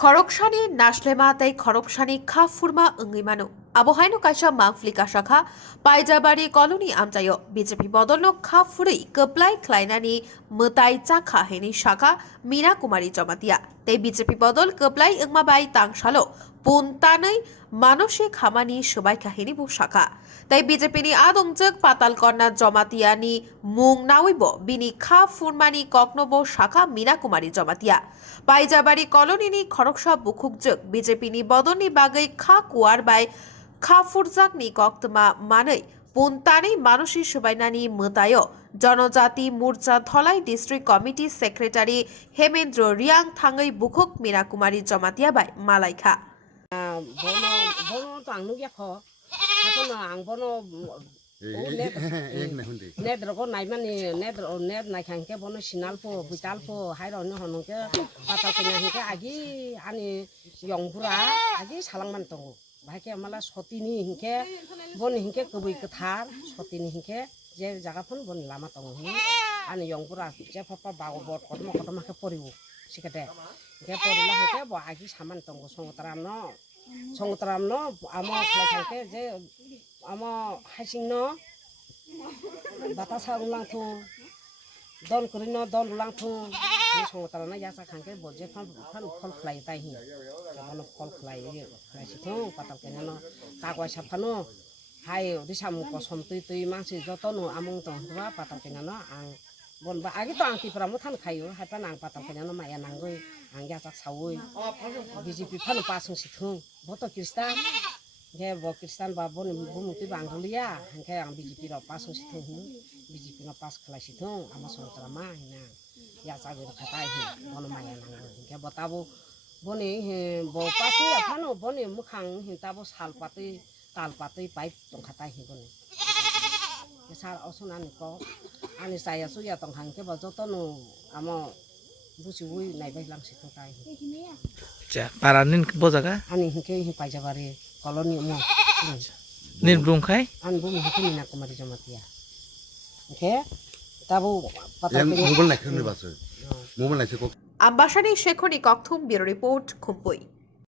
খড়গসানি নাসলেমা তাই খড়গসানি খা ফুরমা ওঙ্গিমানো আবহাইনো কাইসা মাংফ্লিকা শাখা পাইজাবাড়ি কলোনি আমজায় বিজেপি বদলনো খা ফুরই কপ্লাই খ্লাইনানি মতাই চাখা হেনি শাখা মীরা কুমারী জমাতিয়া তাই বিজেপি বদল কপ্লাই ওংমাবাই তাংশালো পুনতাनै মানসিক হামানি সবাই কাহিনী বু শাখা তাই বিজেপিনি আদংজক পাতালকন্যা জমাতিয়ানি মুং নাওইব বিনি খা ফুরমানি ককনব শাখা মীরা কুমারী জমাতিয়া পাইজাবাড়ি কলোনিনি খড়গসা বুখুকজক বিজেপিনি বদলনি বাগৈ খা কুয়ার বাই খা ফুরজাকনি কক্তমা মাनै পুনতাनै মানসিক সবাইনানি মতায় জনজাতি মোর্চা Dhalai district committee secretary Hemendra Reang থাঙ্গৈ বুখুক মীরা কুমারী জমাতিয়া বাই মালাইখা bono to ang nugya kho hato na ang bono net ro ko nai mani net nai khang ke bono sinal po butal po hai ro no hono ke patal ke nai ke agi ani yongpura agi salang man tong bhai ke mala sotini hingke bon hingke kobui kathar sotini hingke je jaga phon bon lama tong hi ani yongpura je papa bago bot kotma ke poribu sikate ke porila hingke bo agi saman tong সংগতরাম আমো খাইকে যে আমো হাইসিং বাতাসা উলাং থু দন করিন দন উলাং থু সংগতরাম ইয়াসা খাইকে বজে ফান ফল খাই তাই হি কেমন ফল খাই খাইছিথু পাতাল কেন কাগজ সাফানো হাই দিসাম কসম তুই মানসি যতনো আমং তংবা পাতাল কেন আং বনবা আগে তো আংটি ফরামো থান খাইও হাইপা নাং পাতাল কেন মায়া নাঙ্গই आं याचा सावै बिजेपि फानो पासं सिथुं भोट ख्रिस्टान हे ब ख्रिस्टान बा बन बुमुति बांगलिया हंखे आं बिजेपि रा पासं सिथुं बिजेपि रा पास खलाय सिथुं आमा संतरामा हिना याचा गर खताय हे बन माया नांगो हंखे बताबो बने हे ब पासं फानो बने मुखां हिताबो साल पातै ताल पातै पाइप दं खताय हे बने सार असनानि को आनि साया सुया दं हंखे ब जतनो आमा बुसिबुई नायबाय लांसि थकाय चा पारानिन बजागा आनि हिंके हि पाइजाबारि कलोनी मो निन ब्रुंखाय आन बुम हिंके मीना कुमारी जमातिया ओके ताबो पता আম্বাসানি শেখনি ককথুম ব্যুরো রিপোর্ট খুম্পই।